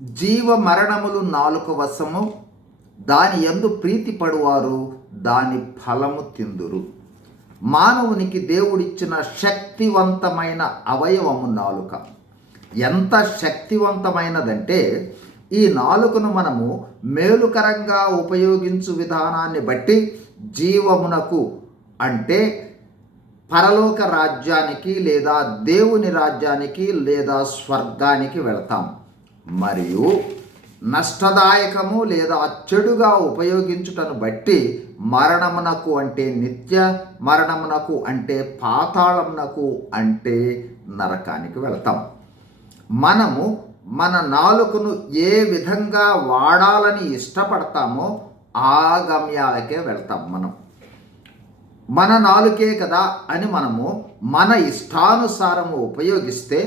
జీవ మరణములు నాలుక వశము, దాని యందు ప్రీతి పడువారు దాని ఫలము తిందురు. మానవునికి దేవుడిచ్చిన శక్తివంతమైన అవయవము నాలుక. ఎంత శక్తివంతమైనదంటే ఈ నాలుకను మనము మేలుకరంగా ఉపయోగించు విధానాన్ని బట్టి జీవమునకు అంటే పరలోక రాజ్యానికి లేదా దేవుని రాజ్యానికి లేదా స్వర్గానికి వెళతాం. మరియు నష్టదాయకము లేదా చెడుగా ఉపయోగించుటను బట్టి మరణమునకు అంటే నిత్య మరణమునకు అంటే పాతాళమునకు అంటే నరకానికి వెళతాం. మనము మన నాలుకను ఏ విధంగా వాడాలని ఇష్టపడతామో ఆ గమ్యాలకే వెళ్తాం. మన నాలుకే కదా అని మనము మన ఇష్టానుసారము ఉపయోగిస్తే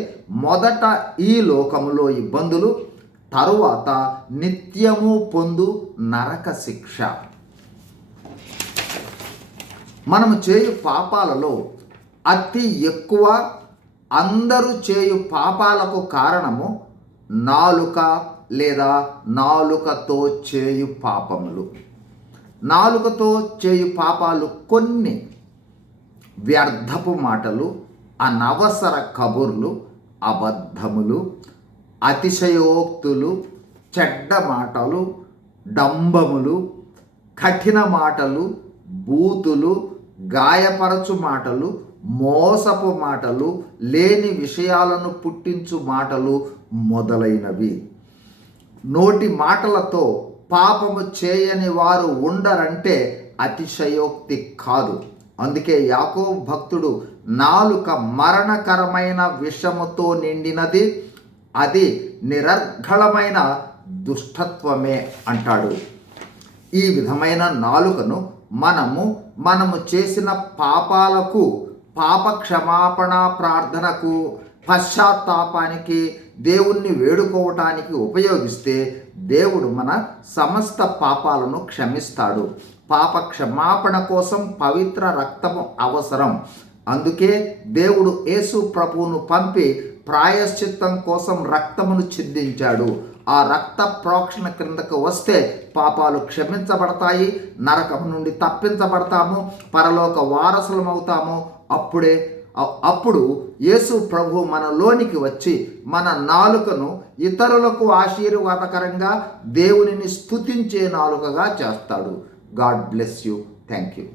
మొదట ఈ లోకములో ఇబ్బందులు, తరువాత నిత్యము పొందు నరక శిక్ష. మనము చేయు పాపాలలో అతి ఎక్కువ అందరూ చేయు పాపాలకు కారణము నాలుక లేదా నాలుకతో చేయు పాపములు. నాలుకతో చేయు పాపాలు కొన్ని: వ్యర్థపు మాటలు, అనవసర కబుర్లు, అబద్ధములు, అతిశయోక్తులు, చెడ్డ మాటలు, డంబములు, కఠిన మాటలు, బూతులు, గాయపరచు మాటలు, మోసపు మాటలు, లేని విషయాలను పుట్టించు మాటలు మొదలైనవి. నోటి మాటలతో పాపము చేయని వారు ఉండరంటే అతిశయోక్తి కాదు. అందుకే యాకోబు భక్తుడు నాలుక మరణకరమైన విషముతో నిండినది, అది నిరర్ఘళమైన దుష్టత్వమే అంటాడు. ఈ విధమైన నాలుకను మనము చేసిన పాపాలకు, పాప క్షమాపణ ప్రార్థనకు, పశ్చాత్తాపానికి, దేవుణ్ణి వేడుకోవటానికి ఉపయోగిస్తే దేవుడు మన సమస్త పాపాలను క్షమిస్తాడు. పాప క్షమాపణ కోసం పవిత్ర రక్తము అవసరం. అందుకే దేవుడు యేసు ప్రభువును పంపి ప్రాయశ్చిత్తం కోసం రక్తమును చిందించాడు. ఆ రక్త ప్రోక్షణ క్రిందకు వస్తే పాపాలు క్షమించబడతాయి, నరకం నుండి తప్పించబడతాము, పరలోక వారసులమవుతాము. అప్పుడు యేసు ప్రభు మనలోనికి వచ్చి మన నాలుకను ఇతరులకు ఆశీర్వాదకరంగా, దేవునిని స్తుతించే నాలుకగా చేస్తాడు. God bless you. Thank you.